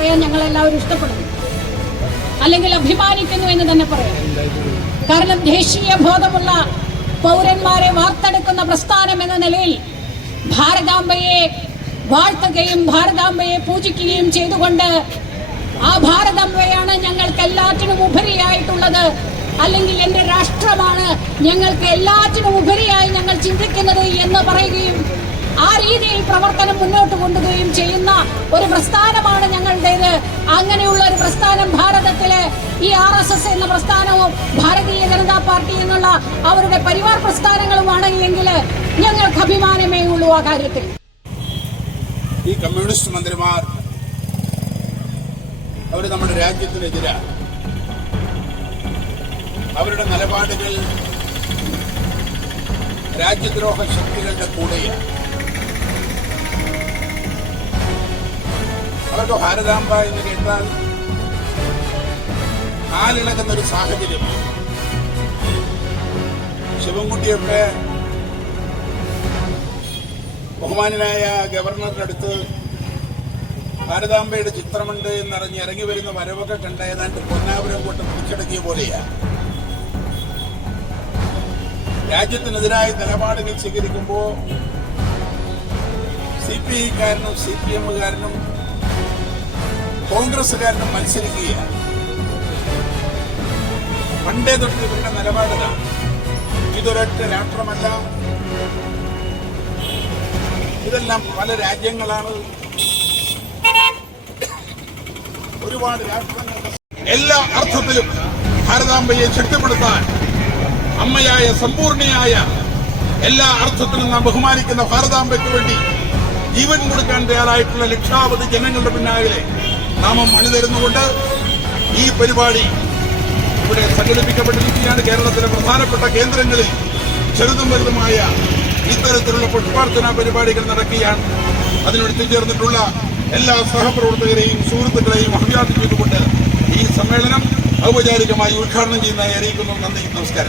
പറയാൻ ഞങ്ങൾ എല്ലാവരും ഇഷ്ടപ്പെടുന്നു. അല്ലെങ്കിൽ അഭിമാനിക്കുന്നു എന്ന് തന്നെ പറയാം. കാരണം ദേശീയ ബോധമുള്ള പൗരന്മാരെ വാർത്തെടുക്കുന്ന പ്രസ്ഥാനം എന്ന നിലയിൽ ഭാരതാംബയെ വാഴ്ത്തുകയും ഭാരതാംബയെ പൂജിക്കുകയും ചെയ്തുകൊണ്ട് ആ ഭാരതാംബയാണ് ഞങ്ങൾക്ക് എല്ലാറ്റിനും ഉപരിയായിട്ടുള്ളത്. അല്ലെങ്കിൽ എന്റെ രാഷ്ട്രമാണ് ഞങ്ങൾക്ക് എല്ലാറ്റിനും ഉപരിയായി ഞങ്ങൾ ചിന്തിക്കുന്നത് എന്ന് പറയുകയും ആ രീതിയിൽ പ്രവർത്തനം മുന്നോട്ട് കൊണ്ടുപോവുകയും ചെയ്യുന്ന ഒരു പ്രസ്ഥാനമാണ് ഞങ്ങളുടേത്. അങ്ങനെയുള്ള ഒരു പ്രസ്ഥാനം ഭാരതത്തിലെ ഈ ആർ എസ് എസ് എന്ന പ്രസ്ഥാനവും ഭാരതീയ ജനതാ പാർട്ടി എന്നുള്ള അവരുടെ പരിവാർ പ്രസ്ഥാനങ്ങളുമാണ് എങ്കിൽ ഞങ്ങൾക്ക് അഭിമാനമേ ഉള്ളൂ ആ കാര്യത്തിൽ. ഈ കമ്മ്യൂണിസ്റ്റ് മന്ത്രിമാർ അവർ നമ്മുടെ രാജ്യത്തിനെതിരെ അവരുടെ നിലപാടുകൾ രാജ്യദ്രോഹ ശക്തികളുടെ കൂടെയാണ്. അവർക്ക് ഭാരതാംബ എന്ന് കേട്ടാൽ കാലിളകുന്ന ഒരു സാഹചര്യം. ശിവൻകുട്ടിയൊക്കെ ബഹുമാനായ ഗവർണറുടെ അടുത്ത് ഭാരതാംബയുടെ ചിത്രമുണ്ട് എന്നറിഞ്ഞ് ഇറങ്ങി വരുന്ന വരവൊക്കെ കണ്ട ഏതാണ്ട് പൊന്നാപുരം കൂട്ടം പിടിച്ചടക്കിയ പോലെയാ. രാജ്യത്തിനെതിരായ നിലപാടുകൾ സ്വീകരിക്കുമ്പോൾ സി പി ഐക്കാരനും സി പി എമ്മുകാരനും കോൺഗ്രസുകാരനും മത്സരിക്കുകയാണ്. പണ്ടേ തൊട്ട് ഇവരുടെ നിലപാടിലാണ് ഇതൊരൊറ്റ രാഷ്ട്രമല്ല. ഇതെല്ലാം പല രാജ്യങ്ങളാണ്. ഒരുപാട് രാഷ്ട്രങ്ങളുടെ എല്ലാ അർത്ഥത്തിലും ഭാരതാംബയെ ശക്തിപ്പെടുത്താൻ അമ്മയായ സമ്പൂർണയായ എല്ലാ അർത്ഥത്തിലും നാം ബഹുമാനിക്കുന്ന ഭാരതാംബയ്ക്ക് വേണ്ടി ജീവൻ കൊടുക്കാൻ തയ്യാറായിട്ടുള്ള ലക്ഷാവധി ജനങ്ങളുടെ പിന്നാലെ നാമം അണിതരുന്നുകൊണ്ട് ഈ പരിപാടി ഇവിടെ സംഘടിപ്പിക്കപ്പെട്ടിരിക്കുകയാണ്. കേരളത്തിലെ പ്രധാനപ്പെട്ട കേന്ദ്രങ്ങളിൽ ചെറുതും വലുതുമായ ഇത്തരത്തിലുള്ള പുഷ്പാർച്ചന പരിപാടികൾ നടക്കുകയാണ്. അതിനൊടുത്തിച്ചേർന്നിട്ടുള്ള എല്ലാ സഹപ്രവർത്തകരെയും സുഹൃത്തുക്കളെയും അഭിവാദ്യം ചെയ്തുകൊണ്ട് ഈ സമ്മേളനം ഔപചാരികമായി ഉദ്ഘാടനം ചെയ്യുന്നതായി അറിയിക്കുന്നു. നന്ദി നമസ്കാരം.